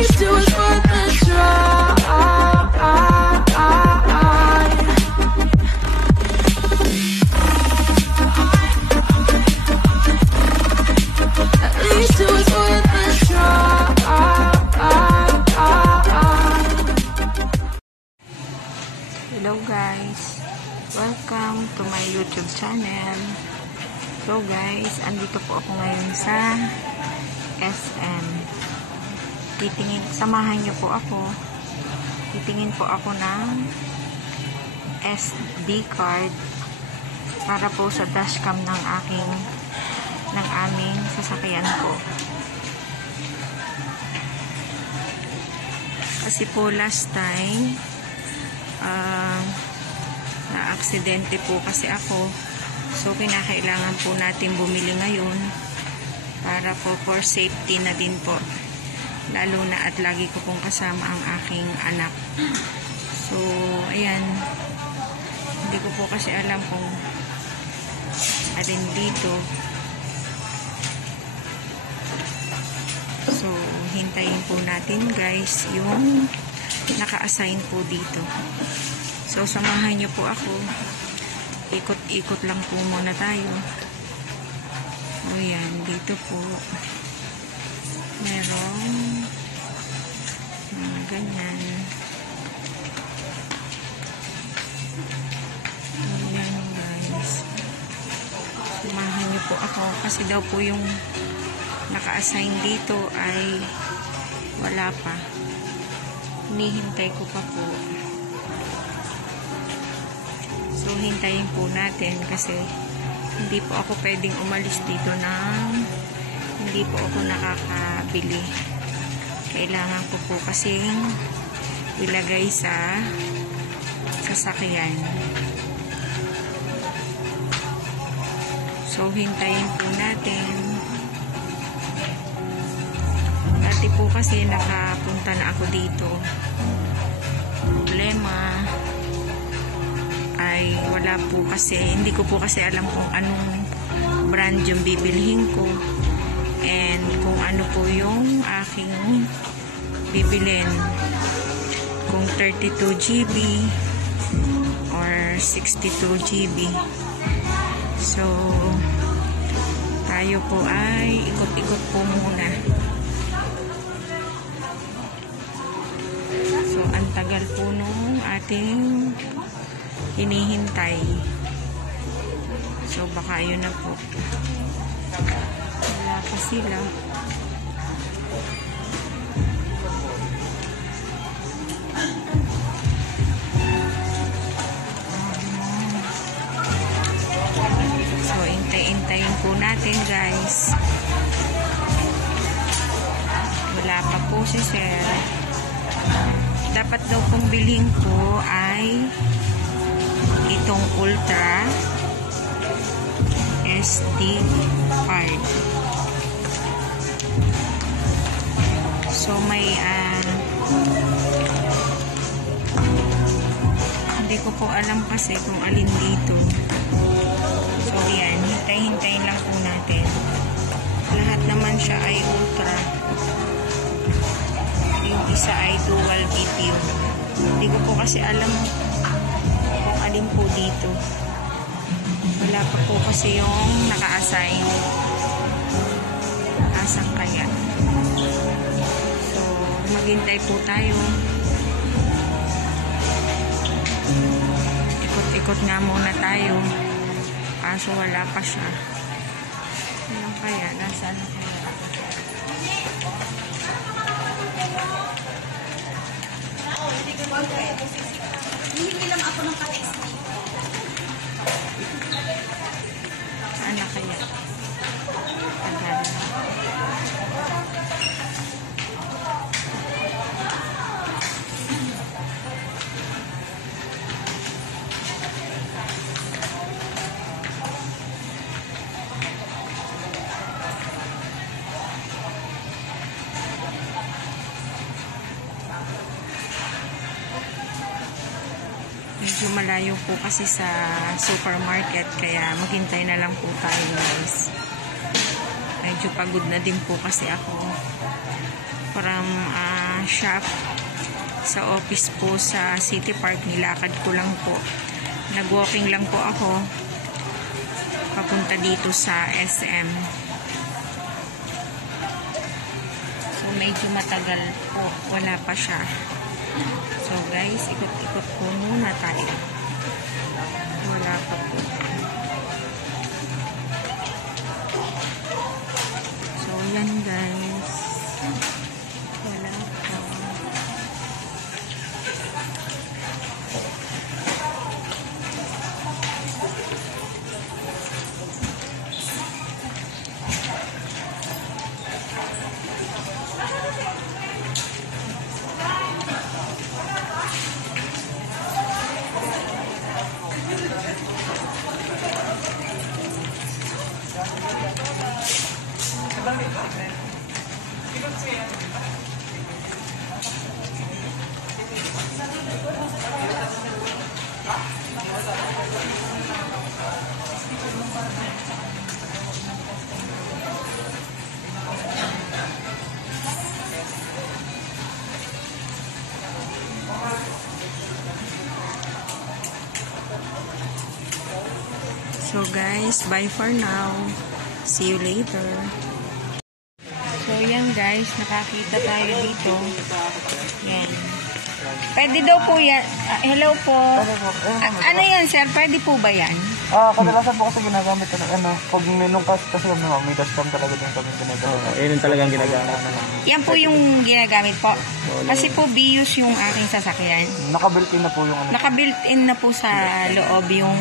least it was worth a try. At least it was worth a try. Hello guys, welcome to my YouTube channel. So guys, andito po ako ngayon sa SM. Samahan niyo po ako. Titingin po ako ng SD card para po sa dashcam ng aming sasakyan po. Kasi po last time na-aksidente po kasi ako. So, kinakailangan po natin bumili ngayon para po for safety na din po. Lalo na at lagi ko pong kasama ang aking anak. So, ayan. Hindi ko po kasi alam kung alin dito. So, hintayin po natin guys yung naka-assign po dito. So, samahan niyo po ako. Ikot-ikot lang po muna tayo. O yan, dito po. Merong ganyan. O yan guys. Samahan niyo po ako. Kasi daw po yung naka-assign dito ay wala pa. Hinihintay ko pa po. So, hintayin po natin kasi hindi po ako pwedeng umalis dito nang hindi po ako nakakabili. Kailangan ko po kasing ilagay sa sasakyan. So, hintayin po natin. Dati po kasi nakapunta na ako dito. Problema ay wala po kasi, hindi ko po kasi alam kung anong brand yung bibilhin ko and kung ano po yung aking bibilin, kung 32 GB or 62 GB. So tayo po ay ikot-ikot po muna. So ang tagal po nung ating hinihintay. So, baka yun na po. Wala pa sila. So, hintay-hintayin po natin, guys. Wala pa po si sir. Dapat daw pong bilhin ko ay itong Ultra SD card. So may hindi ko po alam kasi kung alin dito. So yan, hintay-hintayin lang po natin. Lahat naman siya ay Ultra. Yung isa ay dual BPU. Hindi ko po kasi alam alin po dito. Wala pa po kasi yung naka-assign. Asan kaya? So, maghintay po tayo. Ikot-ikot nga muna tayo. Kaso wala pa siya. Ano kaya? Nasaan kaya? Hindi lang ako ng ka-SD. Ano kaya? Tagal. Medyo malayo po kasi sa supermarket, kaya maghintay na lang po tayo guys. Medyo pagod na din po kasi ako from shop sa office po sa City Park. Nilakad ko lang po. Nag-walking lang po ako papunta dito sa SM. So medyo matagal po, wala pa siya. So guys, ikot-ikot po muna tayo. Wala pa po. So yan guys, wala pa. So guys, bye for now. See you later. So yan guys, nakakita tayo dito. Yan. Pwede daw po yan. Hello po. Ano yan sir? Pwede po ba yan? Kadalasan po kasi ginagamit pag nung kasi may custom talaga din kami ginagamit. Yun yung talagang ginagamit. Yan po yung ginagamit po. Kasi po Vios yung aking sasakyan. Naka-built-in na po yung Naka-built-in na po sa loob yung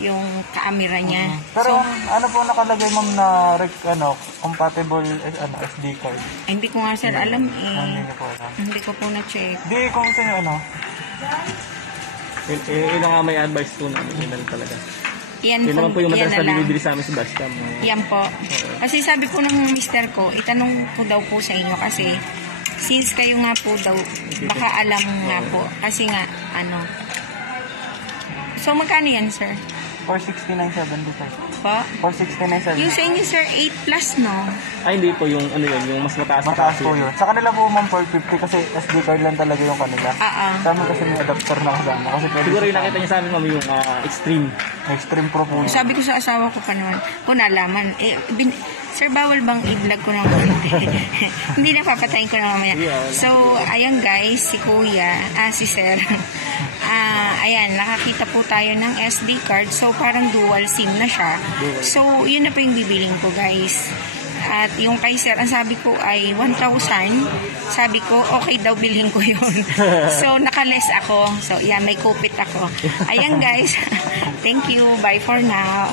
yung camera niya. Pero So, ano po nakalagay ma'am na compatible SD card. ay, hindi ko nga sir alam Hindi eh. niyo po alam. Hindi ko po na-check. Di kung sa inyo Yun ang may advice po namin. Yun lang talaga. Yan Yun naman po yung yan madalas na na lang. binibili sa amin sa Bascam. Yan po. Kasi sabi po ng mister ko, itanong ko daw po sa inyo kasi since kayo nga po daw, baka alam nga po. Kasi nga, So, magkano yan, sir? 469.75. Po? 469.75. Yung sa inyo, sir, 8 plus, no? Ay, hindi po yung yung mas mataas na Mataas kasi. po yun. Sa kanila po ma'am 450 kasi SD card lang talaga yung kanila. Sa amin kasi may adapter na kasama. Kasi pwede Siguro yung nakita niya sa amin, ma'am, yung extreme. Extreme Pro po yun. Sabi ko sa asawa ko pa naman, kung nalaman, sir, bawal bang i-vlog ko naman? Hindi na, papatayin ko na mamaya. So, ayan guys, si kuya, si sir, ayan, nakakita po tayo ng SD card. So, parang dual SIM na siya. So, yun na po yung bibiling ko guys. At yung kay sir, ang sabi ko ay 1,000. Sabi ko, okay daw, bilhin ko yun. So, nakaless ako. So, yan, may kupit ako. Ayan guys. Thank you. Bye for now.